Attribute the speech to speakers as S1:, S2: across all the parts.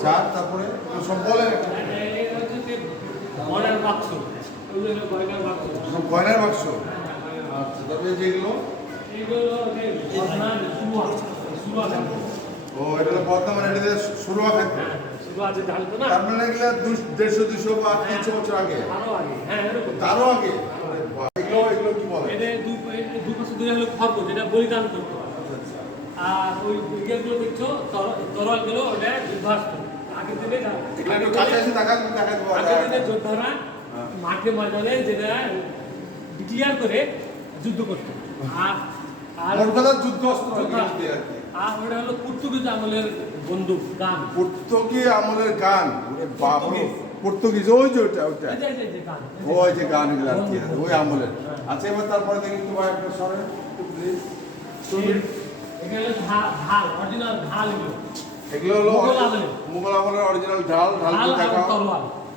S1: চার তারপরে সব বলেন
S2: গয়নার বাক্স।
S1: গয়নার বাক্স। আচ্ছা তারপরে যেগুলো ও এটা হলো বর্তমানে এটা দিয়ে শুরু হবে
S2: সুয়া যে না?
S1: তার মানে এগুলো দেড়শো দুশো বা তিনশো বছর আগে?
S2: আরও আগে। হ্যাঁ
S1: তারও আগে? এগুলো এগুলো কি বলে?
S2: এটা দুই দুই হলো খর্ব যেটা বলিদান করতো। আর ওই ইয়েগুলো দেখছ তর- তরোয়ালগুলো ওটা যুদ্ধাস্ত্র যোদ্ধারা মাঠে ময়দানে যেটা ডিক্লিয়ার করে যুদ্ধ করতো। আর আর
S1: যুদ্ধ অস্ত্র আর
S2: ওটা হলো পর্তুগিজ আমলের বন্দুক গান।
S1: পর্তুগি আমলের গান?
S2: পর্তুগিজ।
S1: পর্তুগিজ ওই যে
S2: যে গান।
S1: ওই যে গান এগুলো আর কি ওই আমলের। আচ্ছা এবার তারপরে দেখি তোমার একটা সরে
S2: এখানে হলো ঢাল ঢাল অরিজিনাল ঢাল এগুলো।
S1: এগুলো হলো
S2: মুঘল আমলের।
S1: অরিজিনাল ঢাল ঢাল দেখাও।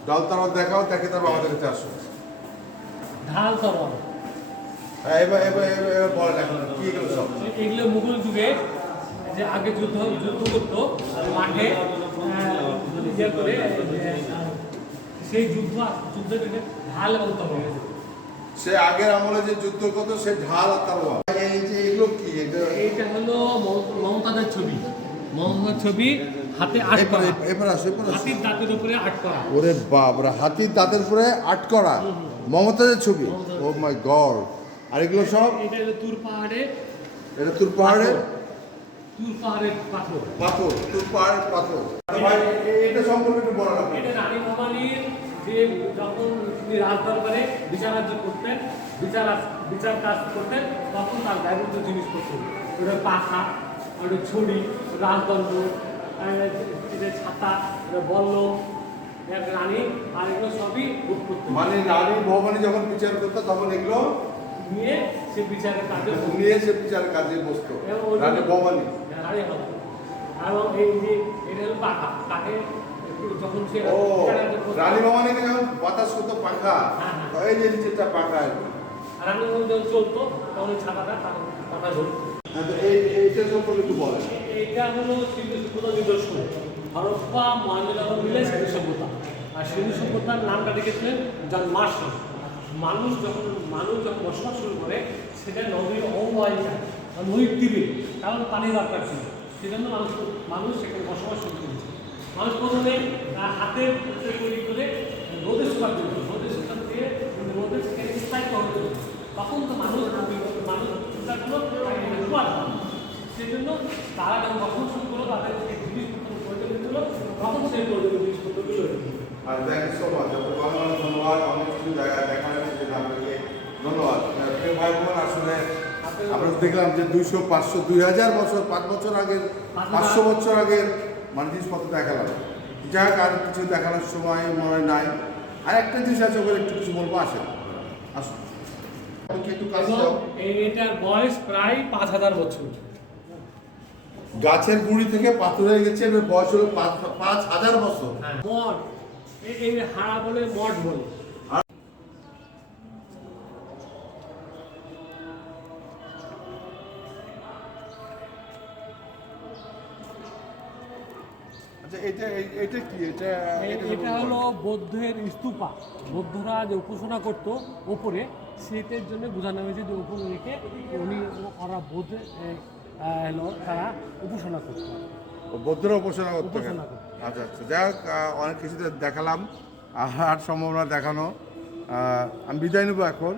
S1: ঢাল তারপর দেখাও দেখে তারপর আমাদের কাছে আসো।
S2: ঢাল তরোয়াল।
S1: হ্যাঁ, এবার এবার এবার এবার বলেন এখন কি এগুলো সব?
S2: এগুলো মুঘল যুগে যে আগে যুদ্ধ যুদ্ধ করতো মাঠে ইয়ে করে সেই যুদ্ধ যুদ্ধের থেকে ঢাল এবং তরোয়াল।
S1: সে আগের আমলে যে যুদ্ধ করতো সে ঢাল আর এই যে এগুলো কি? এটা
S2: হলো মম- মমতাজের ছবি। মমতাজের ছবি হাতে আট করা।
S1: এবার আসো এবার
S2: হাতির দাঁতের উপরে আট করা।
S1: ওরে বাবরা হাতির দাঁতের উপরে আট করা। মমতাজের ছবি। ও মাই গড আর এগুলো সব?
S2: এটা হলো তুর পাহাড়ে
S1: এটা তোর পাহাড়ে?
S2: তুর পাহাড়ের পাথর।
S1: পাথর তোর পাহাড়ের পাথর। ভাই এটা সম্পর্কে একটু আপনি।
S2: এটা রানী ভবানীর যে যখন তিনি রাজ দরবারে বিচারাজ্য করতেন বিচার বিচার কাজ করতেন তখন তার ব্যবহৃত জিনিসপত্র ওটা পাখা ওটা ছড়ি রাজদণ্ড ছাতা এটা বল্ল এক রানী আর এগুলো সবই বুক করতেন
S1: মানে রানী ভবানী যখন বিচার করতো তখন এগুলো
S2: নিয়ে সে বিচারের কাজে।
S1: নিয়ে এসে বিচার কাজে বসতো। রানী ভবানী।
S2: রানী। এবং এই যে এটা হলো পাখা। তাকে যখন সে
S1: ও রানী ভবানীকে যখন বাতাস করতো পাখা
S2: হ্যাঁ, হ্যাঁ।
S1: এই যে নিচেরটা পাখা। আর
S2: রানী ভবানী যখন চলতো তখন ওই ছাতাটা তার
S1: এইটা সম্পর্কে একটু বলেন।
S2: এইটা হলো সিন্ধু সভ্যতার নিদর্শন। হরপ্পা মহেন্দ্রনগর মিলে সিন্ধু সভ্যতা। আর সিন্ধু সভ্যতার নামটা রেখেছিলেন জন মার্শাল। মানুষ যখন মানুষ যখন বসবাস শুরু করে, সেটা নদীর অববাহিকা বা নদীর তীরে। কারণ পানি দরকার ছিল। সেজন্য মানুষ মানুষ সেখানে বসবাস শুরু করেছে। মানুষ প্রথমে উপরে তৈরি করে রোদে শুকার জন্য রোদে শুকার দিয়ে রোদে সেখানে স্থায়ী করতে হতো। তখন তো মানুষ মানুষ চিন্তাগুলো শুকার সেজন্য তারা যখন গঠন শুরু করল তাদের যে জিনিসপত্র প্রয়োজন ছিল তখন সেই প্রয়োজনীয় জিনিসপত্রগুলো
S1: আর থ্যাংক ইউ সো মাচ অনেক ধন্যবাদ। অনেক কিছু জায়গা দেখানোর জন্য আপনাকে ধন্যবাদ। প্রিয় ভাই বোন আসলে আমরা দেখলাম যে দুইশো পাঁচশো দুই হাজার বছর পাঁচ বছর আগের পাঁচশো বছর আগের মানে জিনিসপত্র দেখালাম। যাই হোক আর কিছু দেখানোর সময় মনে নাই। আর একটা জিনিস আছে ওখানে একটু কিছু বলব আসেন। আসুন।
S2: এটার বয়স প্রায় পাঁচ হাজার বছর।
S1: গাছের গুঁড়ি থেকে পাথর হয়ে গেছে এবার বয়স হলো পাঁচ পাঁচ হাজার বছর।
S2: মঠ এই- এই হাড়া বলে মঠ বলে।
S1: আচ্ছা এটা এটা কি? এটা
S2: হলো বৌদ্ধের স্তূপা বৌদ্ধরা যে উপাসনা করতো ওপরে সেটার জন্য বোঝানো হয়েছে যে উপরে রেখে উনি ওরা বৌদ্ধ আহ, হলো তারা উপাসনা করতো।
S1: ও বৌদ্ধরা উপাসনা করতে
S2: উপাসনা করতে।
S1: আচ্ছা আচ্ছা। যাই হোক অনেক কিছু তো দেখালাম আর সম্ভাবনা দেখানো। আমি বিদায় নেব এখন।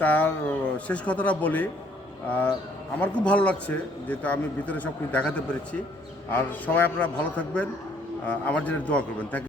S1: তার শেষ কথাটা বলি আমার খুব ভালো লাগছে যেহেতু আমি ভিতরে সব কিছু দেখাতে পেরেছি। আর সবাই আপনারা ভালো থাকবেন আমার জন্য দোয়া করবেন। থ্যাংক